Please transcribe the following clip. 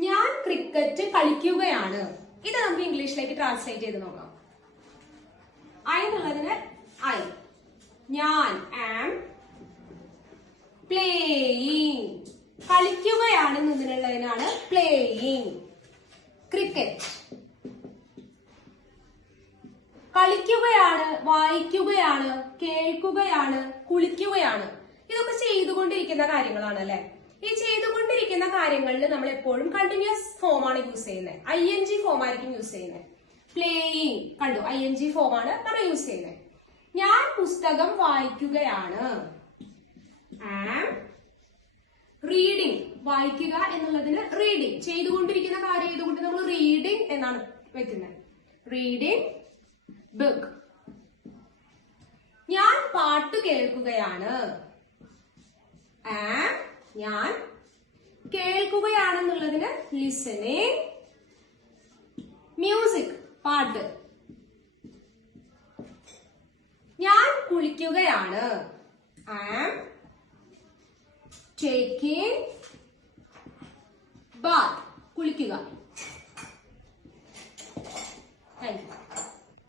ഞാൻ ക്രിക്കറ്റ് കളിക്കുകയാണ്. ഇത് നമുക്ക് ഇംഗ്ലീഷിലേക്ക് ട്രാൻസ്ലേറ്റ് ചെയ്ത് നോക്കാം. ഐ എന്നുള്ളതിന് ഐ. ഞാൻ ആം പ്ലേയിങ്. കളിക്കുകയാണ് എന്നതിനുള്ളതിനാണ് പ്ലേയിങ്. ക്രിക്കറ്റ്. കളിക്കുകയാണ്, വായിക്കുകയാണ്, കേൾക്കുകയാണ്, കുളിക്കുകയാണ്. ഇതൊക്കെ ചെയ്തുകൊണ്ടിരിക്കുന്ന കാര്യങ്ങളാണ് അല്ലെ. ഈ ചെയ്തുകൊണ്ടിരിക്കുന്ന കാര്യങ്ങളിൽ നമ്മൾ എപ്പോഴും കണ്ടിന്യൂസ് ഫോം ആണ് യൂസ് ചെയ്യുന്നത്. ING ഫോം ആയിരിക്കും യൂസ് ചെയ്യുന്നത്. പ്ലേയിങ് കണ്ടു, ING ഫോം ആണ് നമ്മൾ യൂസ് ചെയ്യുന്നത്. ഞാൻ പുസ്തകം വായിക്കുകയാണ്. Am reading. വായിക്കുക എന്നുള്ളതിന് റീഡിങ്. ചെയ്തുകൊണ്ടിരിക്കുന്ന കാര്യം ചെയ്തുകൊണ്ട് നമ്മൾ റീഡിങ് എന്നാണ് വെക്കുന്നത്. Reading book. ഞാൻ പാട്ട് കേൾക്കുകയാണ്. ആം ഞാൻ കേൾക്കുകയാണെന്നുള്ളതിന് ലിസണിങ് മ്യൂസിക് പാട്ട്. ഞാൻ കുളിക്കുകയാണ്. ആം ടേക്കിംഗ് ബാത്ത് കുളിക്കുക.